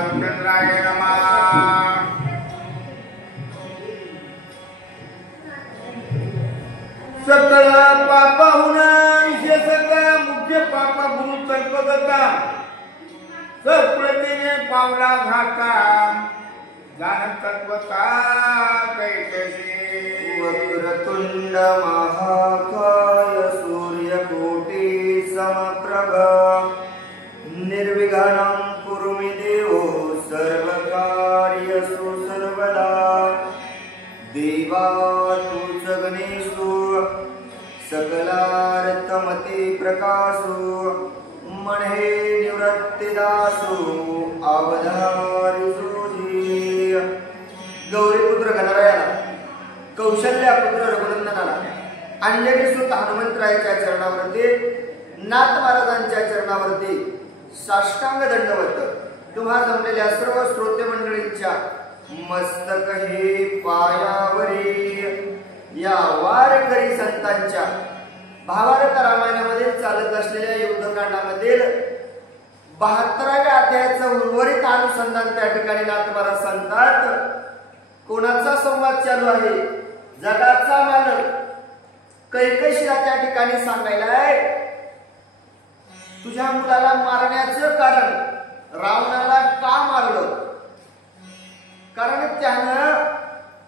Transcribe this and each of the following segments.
रामचंद्राय नमः। सकळ पापाहुन विशेषक मुख्य पापा गुरु तर्पगता सप्रतीने पावला घाता जाण तत्वता कैकशी। वक्रतुंड महाकाय सूर्यकोटि समप्रभ निर्विघ्नं कुरु मे देवो सर्वकार्येषु सर्वदा। देवा तुच गणेशो सकलार्थमति प्रकाशो मणे निवृत्तिदासो अवधारिसो। गौरीपुत्र गणरायाला कौशल्या पुत्र रघुनंदनाला अंजनी सुत हनुमंतरायाच्या चरणावरती नाथ महाराजांच्या चरणावरती साष्टांग दंडवत तुम्हा जमलेल्या सर्व श्रोते मंडळींच्या मस्तक हे पायावरी। या वारकरी संतांच्या भावार्थ रामायणामध्ये चालत असलेल्या युद्धकांडामधील 72व्या अध्यायाचं उर्वरित अनुसंधान त्या ठिकाणी नाथ महाराज सांगतात। कोणाचा संवाद चालू आहे? जगाचा मालक कैकशीला त्या ठिकाणी सांगायलाय तुझ्या मुलाला मारण्याचं कारण रावणाला का मारलं? कारण त्यानं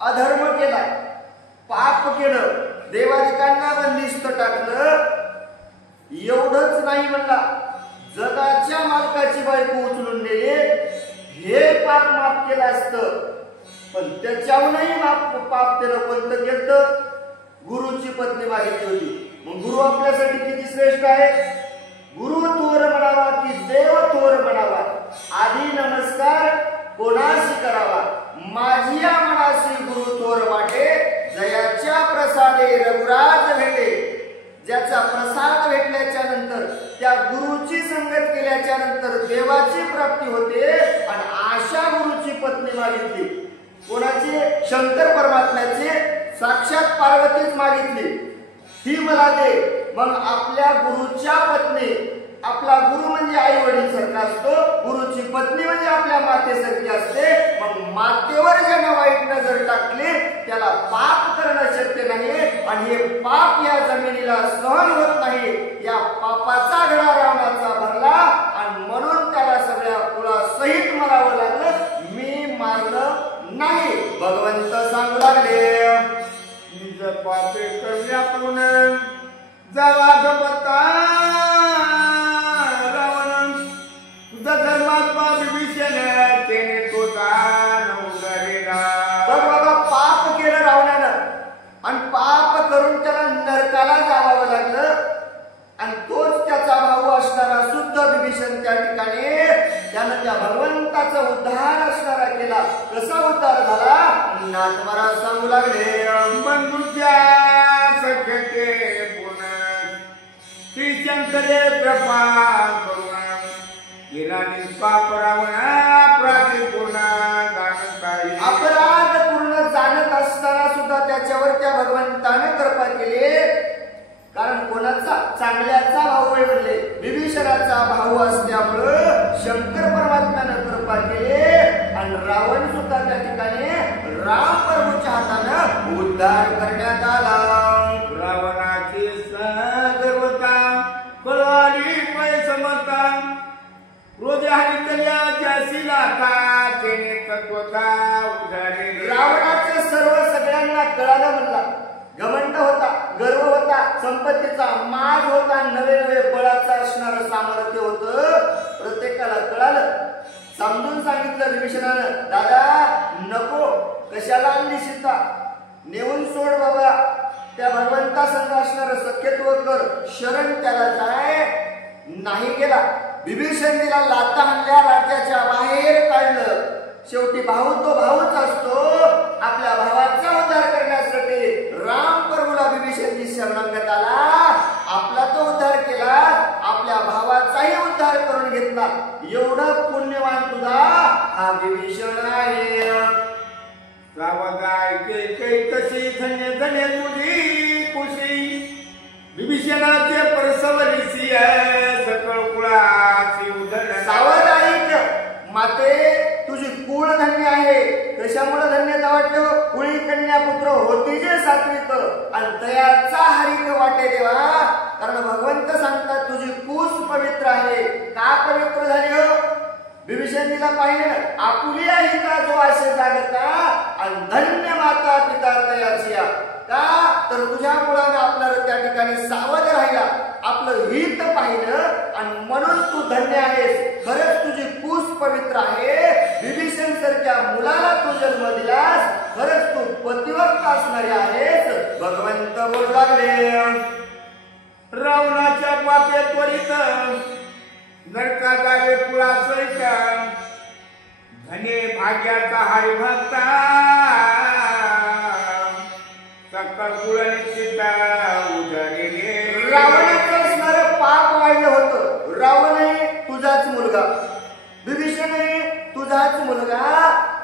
अधर्म केला, पाप केलं, देवादिकांना बंदिस्त टाकलं। एवढंच नाही म्हणला, जगाच्या मालकाची बायको उचलून नेली, हे पाप माफ केलं असतं। पण त्याच्याहूनही पाप केलं, कोणतं केलं? गुरुची पत्नी मागितली होती। मग गुरु आपल्यासाठी किती श्रेष्ठ आहे? गुरु थोर म्हणावा की देव थोर म्हणावा? आधी नमस्कार कोणाशी करावा? माझिया मनासी गुरु थोर वाटे, जयाच्या प्रसादे रघुराज भेटे। ज्याचा प्रसाद भेटल्याच्या नंतर, त्या गुरुची संगत केल्याच्या नंतर देवाची प्राप्ती होते। आणि आशा गुरुची पत्नी मागितली, कोणाची? शंकर परमात्म्याची, साक्षात पार्वतीच मागितली, ही मला दे। मग आपल्या गुरुच्या पत्नी, आपला गुरु म्हणजे आई वडील सारखा असतो, गुरुची पत्नी म्हणजे आपल्या मातेसारखी असते। मग मातेवर ज्यानं वाईट नजर टाकली त्याला पाप करणं शक्य नाही, आणि हे पाप या जमिनीला सहन होत नाही। या पापाचा घडा रावणाचा भरला, आणि म्हणून त्याला सगळ्या कुळासहित मरावं लागलं। मी मारलं नाही, भगवंत सांगू लागले। निज पापे कल्यापून जवागपता रावण, तुझा धर्मात्मा विभीषण तेने तोचा नवगरेला। बघ बाबा, पाप केलं रावणानं, आणि पाप करून त्याला नरकाला जावं लागलं। आणि तोच त्याचा भाऊ असणारा शुद्ध विभीषण त्या ठिकाणी त्यानं त्या भगवंताचा उद्धार असणारा केला। कसा उद्धार झाला? नाथ महाराज सांगू लागले। बंधूच्या सख्यते पुन श्रीशंकरे कृपा करुणा, गिराणी पाप रावण अपराधी पूर्ण जाणताई। अपराध पूर्ण जाणत असताना सुद्धा त्याच्यावर त्या भगवंताने कृपा केली। कारण कोणाचा? चांगल्याचा भाऊ आहे म्हणले, विभीषणाचा भाऊ असल्यामुळं शंकर परमात्म्यानं कृपा केली। आणि रावण सुद्धा त्या ठिकाणी राम प्रभूच्या हातानं उद्धार करण्यात आला। रावणाची सगर्वता कळवाली पैसमता, रोज हरितल्या जासीला का तेने तत्वता उधारे। रावणाचं सर्व सगळ्यांना कळालं म्हणला। घमंड होता, गर्व होता, संपत्तीचा माज होता, नवे नवे बळाचा असणारं सामर्थ्य होतं, प्रत्येकाला कळालं। समजून सांगितलं विभीषणानं, दादा नको, कशाला आणली सीता? नेऊन सोड बाबा, त्या भगवंता संग असणारं सख्यत्व कर, शरण त्याला जाय। नाही गेला। विभीषण तिला लाथा आणल्या, राज्याच्या बाहेर काढलं। शेवटी भाऊ तो भाऊच असतो। आपल्या भावाचा उद्धार करण्यासाठी राम प्रभूला विभीषणची शरणागत आला, आपला तो उद्धार केला, आपल्या भावाचाही उद्धार करून घेतला। एवढं पुण्यवान तुझा हा विभीषण आहे। सावगाय कैकशी धन्य धन्य तुझी कुशी, विभीषणाचे परसवलीसी सकळ कुळाची उधरण। सावध ऐक माते, आणि तयाचा हरिक वाटे देवा. कारण भगवंत सांगतात तुझी कूस पवित्र आहे. का पवित्र झाली हो? विभीषणीला पाहिलं आपुली आहे का जो असे जागता आणि धन्य माता पिता तयाची का तर तुझ्या मुलानं आपल्याला त्या ठिकाणी सावध राहिला, आपलं हित पाहिलं आणि म्हणून तू धन्य आहेस. खरंच तुझी कूस पवित्र आहे. विभीषण सारख्या मुलाला तू जन्म दिलास. खरंच तू पतिव्रत असणारी आहेस. भगवंत बोलू लागले रावणाच्या पापे त्वरित नरका जावे कुळासहित धने भाग्याचा हरिभक्ता सकळ कुळ निश्चित उदरिले. रावणाचं असणारं पाप वाढलं होतं. रावणही तुझाच मुलगा, विभीषणही तुझाच मुलगा.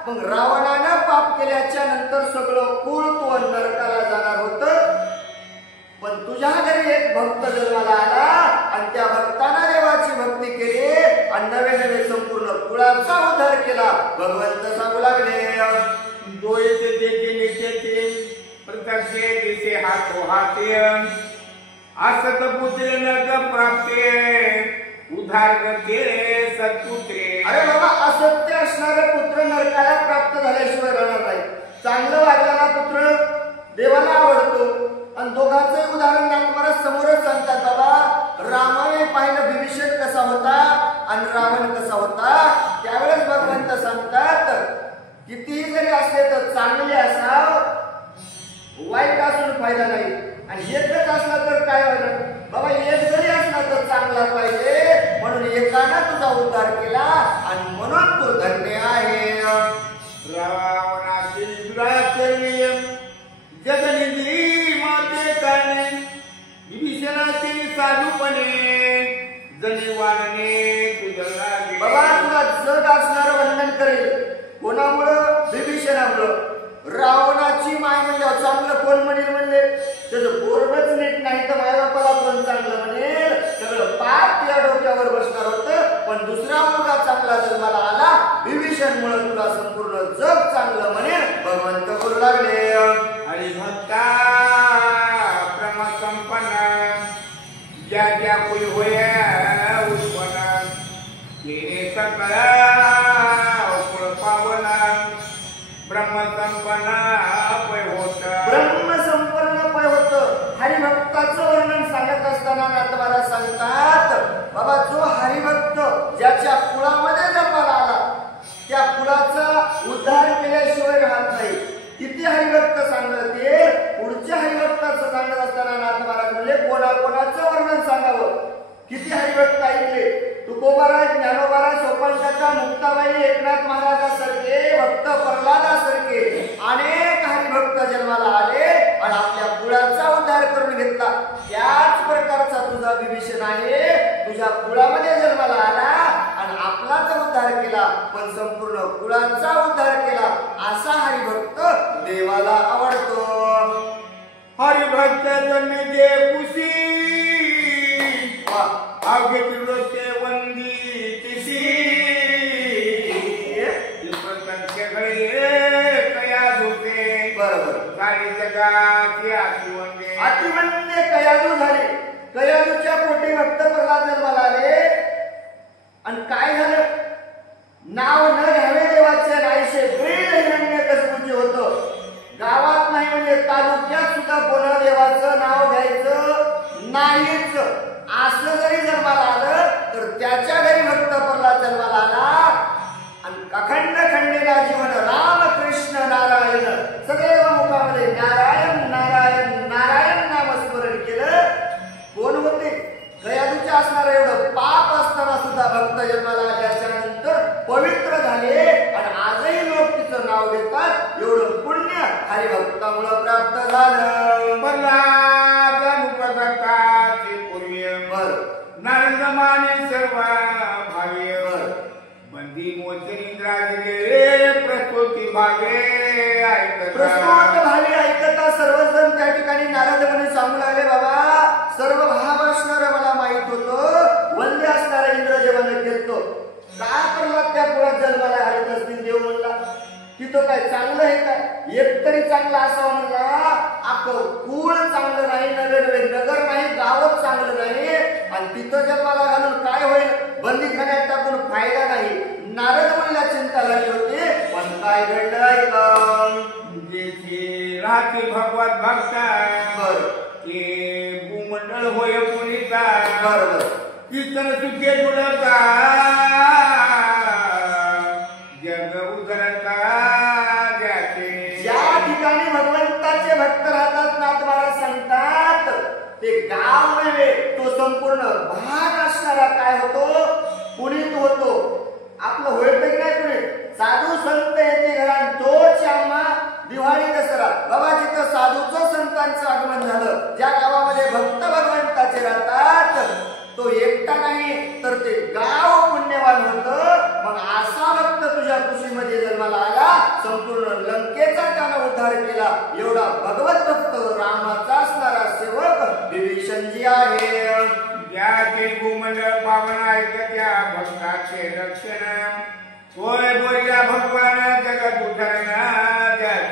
मग रावणानं पाप केल्याच्या नंतर सगळं कुळ तू नरकाला जाणार होतं. पण तुझ्या घरी एक भक्त जन्माला आला आणि त्या भक्तानं देवाची भक्ती केली आणि नवे नवे संपूर्ण कुळाचा उद्धार केला. भगवंत सांगू लागले डोळेचे देखे निश्चेचे प्रत्यक्षे दिसे हातो हाते असत पुत्रे नग प्राप्ते उद्धार गते सत्पुत्रे. अरे बाबा, असत्य असणारा पुत्र नरकाला प्राप्त झाल्याशिवाय राहणार नाही. चांगलं वागलेला पुत्र देवाला आवडतो. आणि दोघांचं उदाहरण तुम्हाला समोरच सांगतात. बाबा रामाने पाहिलं विभीषण कसा होता आणि रावण कसा होता. त्यावेळेस भगवंत सांगतात कितीही जरी असले तर चांगले असाव, वाईट असून फायदा नाही. आणि एकच असला तर काय होणार बाबा, एक जरी असला तर चांगला पाहिजे. म्हणून एकानं तुझा उद्धार केला आणि म्हणून तू धन्य आहे. रावणाची जगनिधी माते काने विभीषणाचे साधूपणे जने वाणने तुझला. बाबा तुला जग असणारं वंदन करेल. कोणामुळं? विभीषणामुळं. रावणाची माय म्हणजे चांगलं कोण म्हणेल म्हणले? त्याचं पोरगच नीट नाही तर मायबापाला कोण चांगलं म्हणेल? सगळं पाप या डोक्यावर बसणार होतं. पण दुसरा मुलगा चांगला जन्माला आला विभीषणमुळे तुला संपूर्ण जग चांगलं म्हणेल. भगवंत बोलू लागले हरिभक्ता प्रमसंपन्न ज्या ज्या कुल होय उत्पन्न केले सकळ कुळ पावन ब्रह्मसंपन्न पै होत. ब्रह्मसंपन्न पै होत. हरिभक्ताचं वर्णन सांगत असताना नाथमाला सांगतात बाबा जो हरिभक्त ज्याच्या कुळामध्ये जन्माला आला त्या कुळाचा उद्धार केल्याशिवाय राहत नाही. किती हरिभक्त सांगते. पुढच्या हरिभक्ताचं सांगत असताना नाथ महाराज म्हणले कोणाकोणाचं वर्णन सांगावं. किती हरिभक्त ऐकले. तुकोबाराज, ज्ञानोबाराज, सोपानकाका, मुक्ताबाई, एकनाथ महाराजासारखे भक्त, प्रल्हादासारखे अनेक हरिभक्त जन्माला आले आणि आपल्या कुळाचा उद्धार करून घेतला. त्याच प्रकारचा तुझा विभीषण आहे. तुझ्या कुळामध्ये जन्माला आला आणि आपलाच उद्धार केला, पण संपूर्ण कुळाचा उद्धार केला. असा हरिभक्त देवाला आवडतो. हरिभक्त जन्मे जे कुशी आगे ते वंदी तिशी कया धुते. बरोबर. सारी जगाची अतिवंदे अतिवंदे कयादू झाले. कयादूच्या पोटी भक्त प्रल्हाद जन्माला आले आणि काय झालं? नाव न घ्यावे देवाचे नाहीसे ब्रीड हिरण्य कसबुचे होतं. गावात नाही म्हणजे तालुक्यात सुद्धा कोणा देवाचं नाव घ्यायचं नाहीच. असं जरी जन्माला आलं तर त्याच्या घरी भक्त प्रल्हाद जन्माला आला आणि अखंड खंडेला जीवन राम कृष्ण नारायण सदैव मुखामध्ये नारायण नारायण नारायण नामस्मरण केलं. कोण होते? कयादूचे असणारं एवढं पाप असताना सुद्धा भक्त जन्माला आल्याच्या नंतर पवित्र झाले आणि आजही लोक तिचं नाव घेतात. एवढं पुण्य हरिभक्तामुळे प्राप्त झालं. नारदमाने सर्व भावे बंदी मोचनिंद्राजिले प्रस्तुती भावे ऐकता. प्रस्तुत भावे ऐकता सर्वजण त्या ठिकाणी नारद म्हणे सांगू लागले बाबा सर्व भाव असणारं मला माहित होतं. वंदे असणारा इंद्र जेव्हा केलतो का प्रल्हाद त्या कुळात जन्माला हरित असतील. देव म्हणला तिथं काय चांगलं आहे का? एक तरी चांगलं असावं म्हणला, अख्खं कुळ चांगलं नाही, नगर नाही, गावच चांगलं नाही, आणि तिथं जन्माला घालून काय होईल? बंदीखान्यात टाकून फायदा नाही. नारद मुनीला चिंता लागली होती, पण काय घडलं ऐका. ज्याची राहते भगवत भक्ता ते भूमंडळ होय पुनीता. बरोबर. कीर्तन सुखे तुळका जग उदरता जाते. ज्या ठिकाणी भगवंताचे भक्त राहतात, नाथ महाराज सांगतात ते गाव नव्हे, तो संपूर्ण भाग असणारा काय होतो? पुनीत होतो. आपलं होईल की नाही पुनीत? साधू संत येते घरात, तोच आम्हा दिवाळी दसरा. बाबा जिथं साधूचं संतांचं आगमन झालं, ज्या गावामध्ये भक्त भगवंताचे राहतात, तो एकटा नाही तर ते गाव पुण्यवान होतं. मग असा भक्त तुझ्या कुशीमध्ये जन्माला आला, संपूर्ण लंकेचा त्यानं उद्धार केला. एवढा भगवत भक्त रामाचा असणारा सेवक विभीषणजी आहे. ज्याचे भूमंडळ पावन ऐकत्या भक्ताचे रक्षण होय बोलल्या भगवान जगत उद्धरण.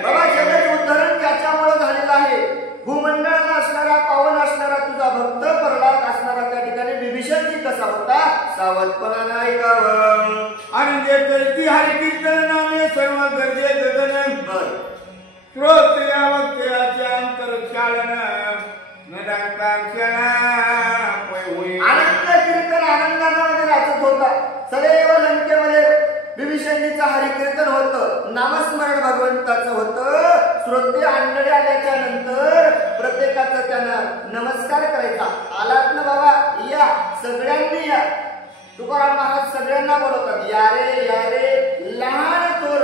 बाबा जगत उद्धरण त्याच्यामुळे झालेलं आहे. भूमंडळाला असणारा पावन असणारा तुझा भक्त प्रल्हाद असणारा त्या ठिकाणी विभीषणजी कसा होता? सावधपणाने ऐकावं. आणि जे हरी कीर्तन नामे सर्व गरजे गगन बर. श्रोत या वक्त्याचे अंतर चालन नदाकांक्षणा होई. आनंद कीर्तन आनंदामध्ये नाचत होता. सदैव लंकेमध्ये विभीषणजीचं हरिकीर्तन होतं, नामस्मरण भगवंताचं होतं. श्रोते अंडळे आल्याच्या नंतर प्रत्येकाचं त्यांना नमस्कार करायचा. आलात ना बाबा, या सगळ्यांनी या. तुकाराम महाराज सगळ्यांना बोलवतात, या रे लहान थोर.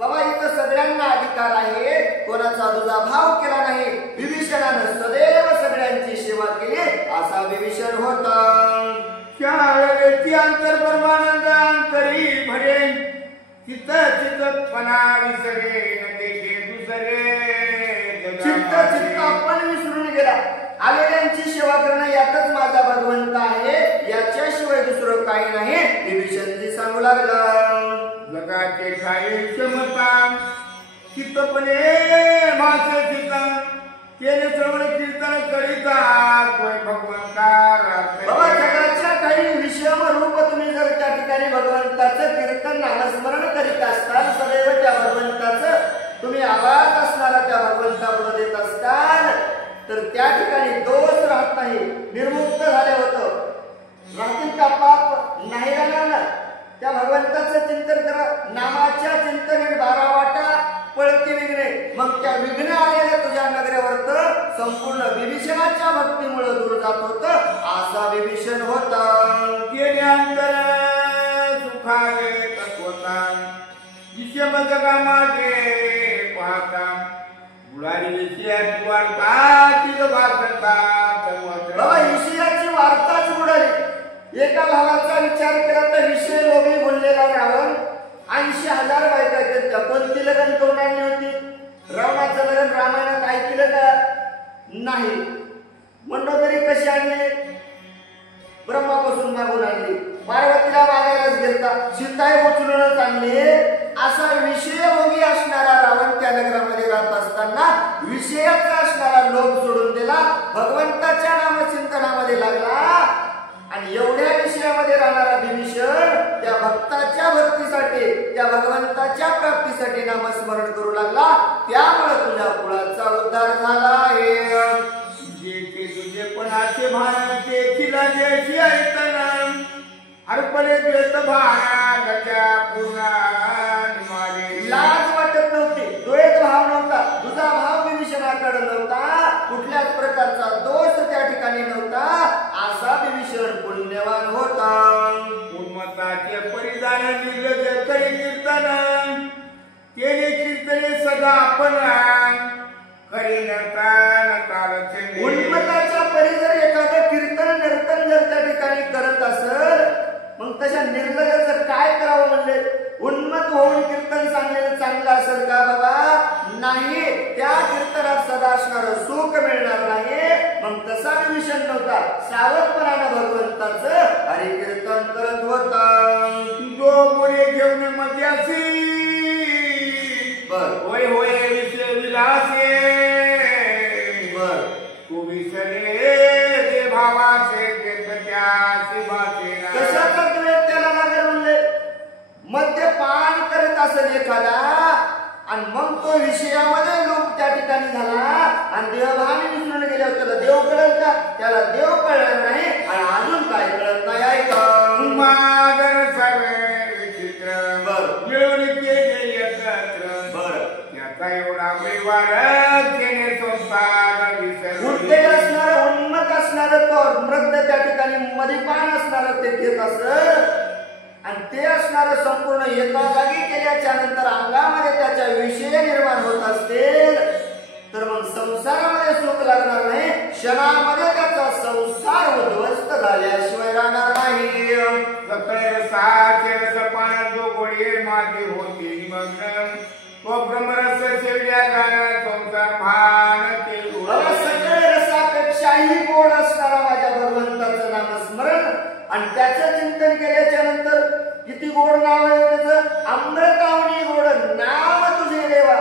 बाबा इथं सगळ्यांना अधिकार आहे, कोणाचा दुजा भाव केला नाही. विभीषणानं सदैव सगळ्यांची सेवा केली, असा विभीषण होता. त्यावेळेची अंतर परमानंद अंतरी भरे चित्त चित्तपणा विसरे न देखे दुसरे. चित्त आपण विसरून गेला. आलेल्यांची सेवा करणं यातच माझा भगवंत आहे, याच्याशिवाय दुसरं काही नाही. विभीषणजी सांगू लागला, जगाचे काही क्षमता चित्तपणे भाषे चित्ता केले श्रवण कीर्तन करिता कोय भगवंता. बाबा जगाच्या काही विषम रूप तुम्ही जर त्या ठिकाणी भगवंताचं कीर्तन नामस्मरण करीत असताल, सदैव त्या भगवंताचं तुम्ही आवाज असणारा त्या भगवंतापुढे देत असताल, तर त्या ठिकाणी दोष राहत नाही, निर्मुक्त झाले होतं. राहतील का पाप? नाही राहणार. त्या भगवंताचं चिंतन करा. नामाच्या चिंतनेत 12 वाटा पळती विघ्ने. मग त्या विघ्न आलेल्या तुझ्या नगरेवरत संपूर्ण विभीषणाच्या भक्तीमुळे दूर जात होत, असा विभीषण होता. केल्यानंतर सुखावे तत्वता विषम जगामागे पाहता बुडारी विषयाची वार्ता तिला वाचता. बाबा विषयाची वार्ताच बुडाली. एका भावाचा विचार केला तर विषय लोभी बोललेला रावण 80,000 बायका केल्या. कोणती लग्न करून आणली होती? रावणाचं लग्न रामायणात ऐकलं का? नाही. मंडोदरी कशी आणली? ब्रह्मापासून मागून आणली. पार्वतीला मागायलाच गेलता, सीताई उचलूनच आणली. असा विषयभोगी असणारा रावण त्या नगरामध्ये राहत असताना विषयाचा असणारा लोभ सोडून दिला, भगवंताच्या नामचिंतनामध्ये लागला. आणि एवढ्या विषयामध्ये राहणारा विभीषण त्या भक्ताच्या भक्तीसाठी, त्या भगवंताच्या प्राप्तीसाठी नामस्मरण करू लागला. त्यामुळे तुझ्या कुळाचा उद्धार झाला आहे. जे तुझे पणाचे भान ते तिला जयची ऐकना अर्पणे द्वेत भाना गजा पुराण मारे. लाज वाटत नव्हती, द्वैत भाव नव्हता, तुझा भाव विभीषणाकडे नव्हता, कुठल्याच प्रकारचा दोष त्या ठिकाणी नव्हता, असा विभीषण पुण्यवान होता. उन्मत्ताचे परिधान निर्लज करी कीर्तन केले कीर्तने सदा आपण करी नर्तन कालचंदे. उन्मत्ताच्या परी जर एखादं कीर्तन नर्तन जर त्या ठिकाणी करत असेल, मग तशा निर्लजाचं काय करावं? म्हणले उन्मत होऊन कीर्तन सांगलेलं चांगलं असेल का बाबा? नाही. त्या कीर्तनात सदा असणारं सुख मिळणार नाही. मग तसा विभीषण नव्हता, सावधपणानं भगवंताचं हरिकीर्तन करत होता. जो पुढे घेऊन मध्यासी त्या ठिकाणी मदीपान असणार ते घेत असत आणि ते असणार संपूर्ण एका जागी केल्याच्या नंतर अंगामध्ये त्याच्या विषय निर्माण होत असतील तर मग संसारामध्ये सुख लागणार नाही, क्षणामध्ये त्याचा संसार उद्ध्वस्त झाल्याशिवाय राहणार नाही. सकळ रसाचे रसपान जो गोडी माझी होती निमग्न तो ब्रह्मरस सेव्या गाणं संसार भान ते सकळ रसापेक्षाही गोड असणारा माझ्या भगवंताचं नामस्मरण आणि त्याचं चिंतन केल्याच्या नंतर किती गोड नाव आहे त्याचं, अमृतावणी गोड नाम तुझे देवा.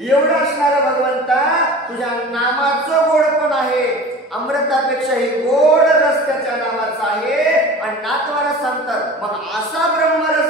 एवढं असणारा भगवंता तुझ्या नामाचं गोड पण आहे, अमृतापेक्षाही गोड रस त्याच्या नावाचा आहे. आणि नाथवारा सांगतात मग असा ब्रह्मरस